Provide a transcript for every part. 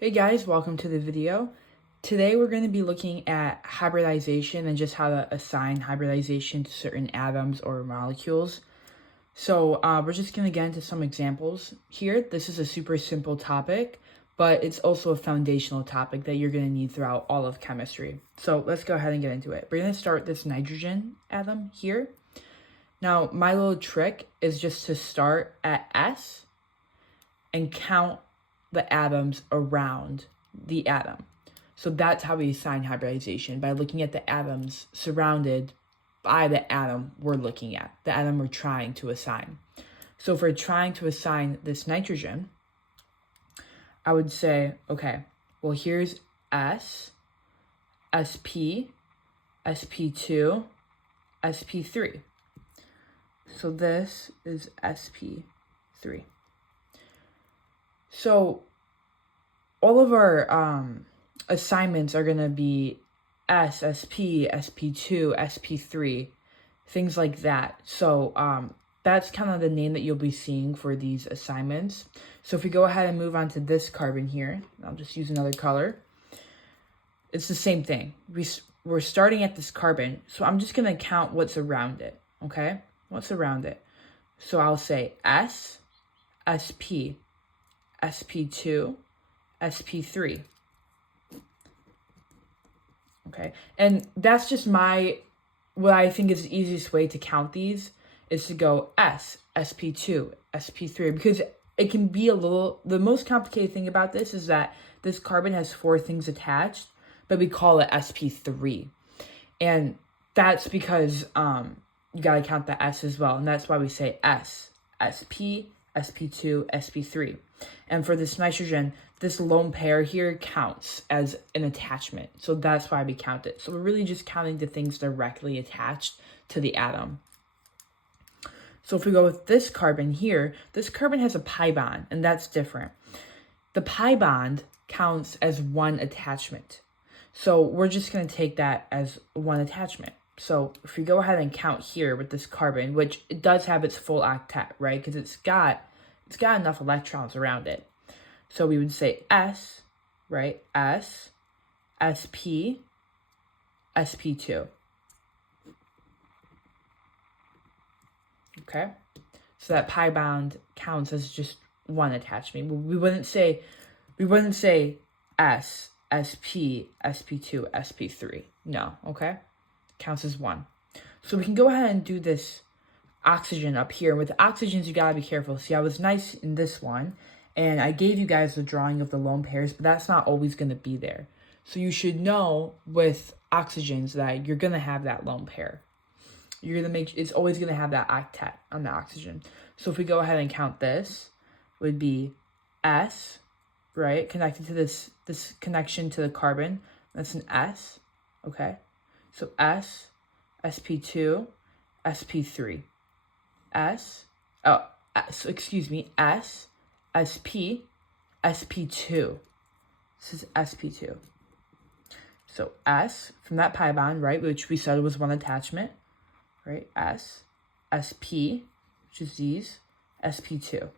Hey guys, welcome to the video. Today we're going to be looking at hybridization and just how to assign hybridization to certain atoms or molecules. So we're just going to get into some examples here. This is a super simple topic, but it's also a foundational topic that you're going to need throughout all of chemistry. So let's go ahead and get into it. We're going to start this nitrogen atom here. Now, my little trick is just to start at S and count the atoms around the atom. So that's how we assign hybridization, by looking at the atoms surrounded by the atom we're looking at, the atom we're trying to assign. So if we're trying to assign this nitrogen, I would say, okay, well, here's S, SP, SP2, SP3. So this is SP3. So all of our assignments are going to be S, SP, SP2, SP3, things like that. So that's kind of the name that you'll be seeing for these assignments. So if we go ahead and move on to this carbon here, I'll just use another color. It's the same thing. We're starting at this carbon, so I'm just going to count what's around it, okay? What's around it? So I'll say S, SP, SP2, SP3. Okay, and that's just what I think is the easiest way to count these is to go S, SP2, SP3, because it can be the most complicated thing about this is that this carbon has 4 things attached, but we call it SP3. And that's because you gotta count the S as well, and that's why we say S, SP, SP2, SP3. And for this nitrogen, this lone pair here counts as an attachment. So that's why we count it. So we're really just counting the things directly attached to the atom. So if we go with this carbon here, this carbon has a pi bond, and that's different. The pi bond counts as one attachment. So we're just going to take that as one attachment. So if we go ahead and count here with this carbon, which it does have its full octet, right? Because it's got enough electrons around it. So we would say S, right? S, SP, SP2. Okay? So that pi bond counts as just one attachment. We wouldn't say S, SP, SP2, SP3. No, okay? Counts as one. So we can go ahead and do this oxygen up here. With the oxygens, you gotta be careful. See, I was nice in this one, and I gave you guys the drawing of the lone pairs, but that's not always gonna be there. So you should know with oxygens that you're gonna have that lone pair. It's always gonna have that octet on the oxygen. So if we go ahead and count this, it would be S, right? Connected to this connection to the carbon. That's an S, okay? So S, SP2, SP3. S, SP, SP2. This is SP2. So S, from that pi bond, right, which we said was one attachment, right, S, SP, which is these, SP2.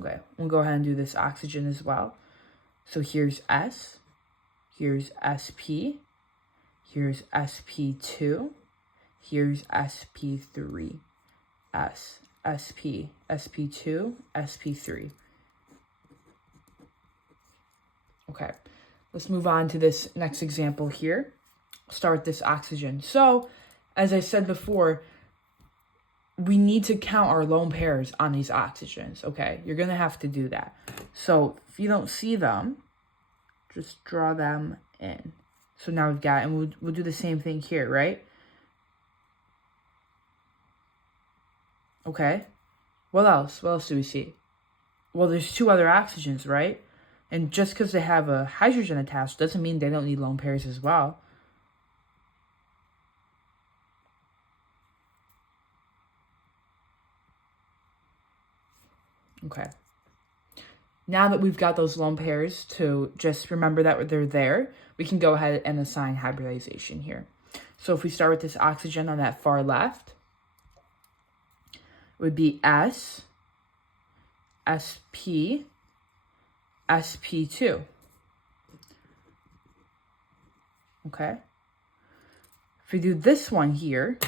Okay, we'll go ahead and do this oxygen as well. So here's S, here's SP, here's SP2, here's SP3. S, SP, SP2, SP3. Okay, let's move on to this next example here. Start with this oxygen. So, as I said before, we need to count our lone pairs on these oxygens, okay? You're going to have to do that. So, if you don't see them, just draw them in. So now we've got, and we'll do the same thing here, right? Okay, what else? What else do we see? Well, there's 2 other oxygens, right? And just because they have a hydrogen attached doesn't mean they don't need lone pairs as well. Okay. Now that we've got those lone pairs to just remember that they're there, we can go ahead and assign hybridization here. So if we start with this oxygen on that far left, would be S, SP, sp2. Okay. If we do this one here,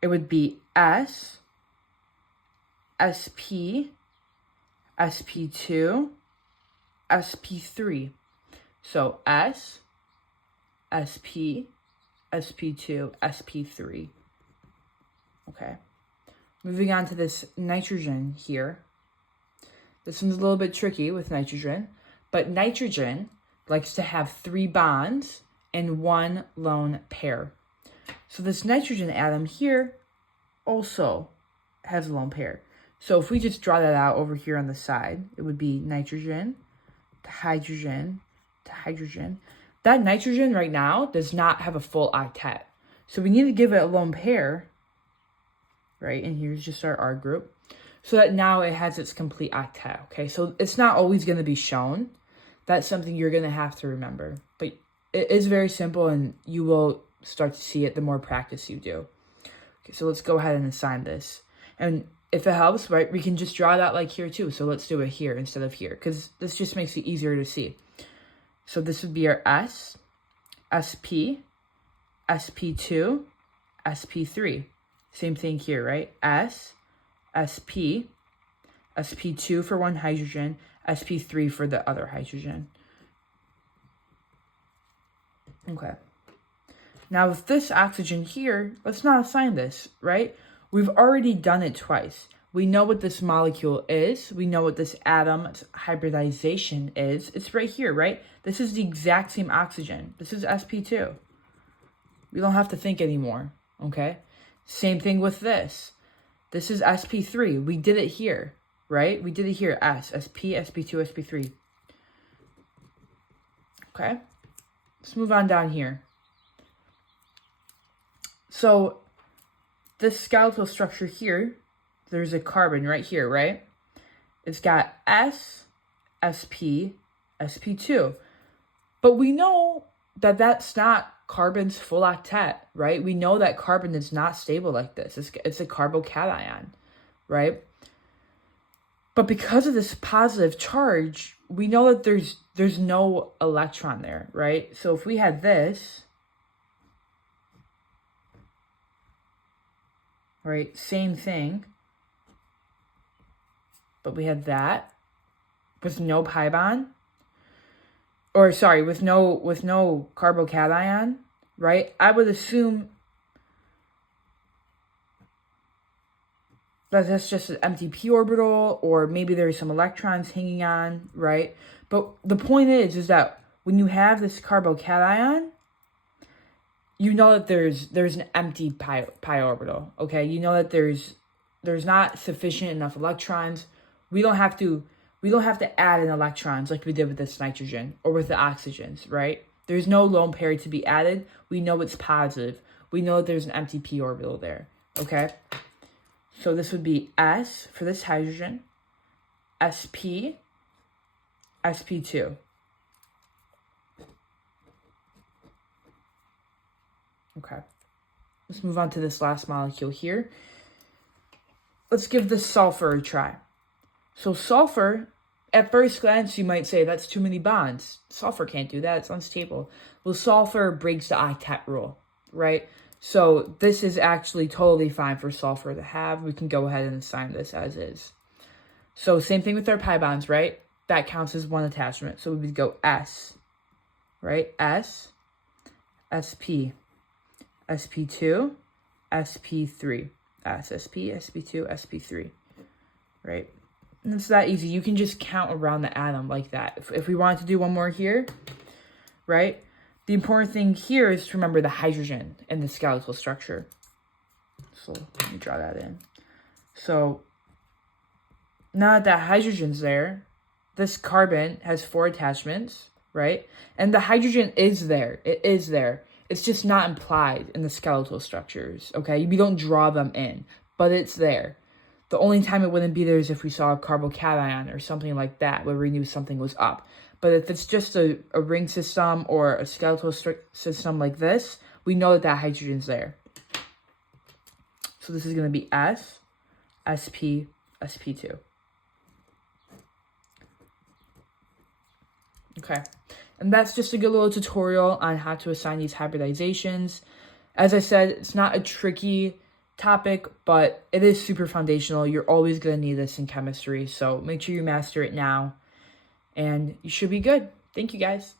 it would be S, sp, sp2, sp3. So S, sp, sp2, sp3. Okay. Moving on to this nitrogen here. This one's a little bit tricky with nitrogen, but nitrogen likes to have 3 bonds and 1 lone pair. So this nitrogen atom here also has a lone pair. So if we just draw that out over here on the side, it would be nitrogen to hydrogen to hydrogen. That nitrogen right now does not have a full octet. So we need to give it a lone pair, right? And here's just our R group, so that now it has its complete octet, okay? So it's not always going to be shown. That's something you're going to have to remember. But it is very simple, and you will start to see it the more practice you do. Okay, so let's go ahead and assign this. And if it helps, right, we can just draw that like here too. So let's do it here instead of here, because this just makes it easier to see. So this would be our S, SP, SP2, SP3. Same thing here, right? S, SP, SP2 for one hydrogen, SP3 for the other hydrogen. Okay. Now with this oxygen here, let's not assign this, right? We've already done it twice. We know what this molecule is. We know what this atom's hybridization is. It's right here, right? This is the exact same oxygen. This is sp2. We don't have to think anymore, okay? Same thing with this. This is sp3. We did it here, right? We did it here, sp, sp2, sp3. Okay? Let's move on down here. So this skeletal structure here, there's a carbon right here, right? It's got S, sp, sp2. But we know that that's not carbon's full octet, right? We know that carbon is not stable like this. It's a carbocation, right? But because of this positive charge, we know that there's no electron there, right? So if we had this, right, same thing, but we had that with no pi bond, or sorry, with no carbocation, right? I would assume that that's just an empty p orbital, or maybe there's some electrons hanging on, right? But the point is that when you have this carbocation, you know that there's an empty pi orbital, okay? You know that there's not sufficient enough electrons. We don't have to add in electrons like we did with this nitrogen or with the oxygens, right? There's no lone pair to be added. We know it's positive. We know that there's an empty p orbital there, okay? So this would be S for this hydrogen, sp, sp2. Okay, let's move on to this last molecule here. Let's give this sulfur a try. So sulfur, at first glance, you might say that's too many bonds. Sulfur can't do that, it's unstable. Well, sulfur breaks the octet rule, right? So this is actually totally fine for sulfur to have. We can go ahead and assign this as is. So same thing with our pi bonds, right? That counts as one attachment. So we would go S, right? S, sp, sp2, sp3, S, sp, sp2, sp3, right? And it's that easy. You can just count around the atom like that. If we wanted to do one more here, right? The important thing here is to remember the hydrogen and the skeletal structure. So let me draw that in. So now that that hydrogen's there, this carbon has 4 attachments, right? And the hydrogen is there. It is there. It's just not implied in the skeletal structures, okay? We don't draw them in, but it's there. The only time it wouldn't be there is if we saw a carbocation or something like that, where we knew something was up. But if it's just a ring system or a skeletal system like this, we know that that hydrogen's there. So this is going to be S, sp, sp2. Okay, and that's just a good little tutorial on how to assign these hybridizations. As I said, it's not a tricky topic, but it is super foundational. You're always going to need this in chemistry, so make sure you master it now, and you should be good. Thank you, guys.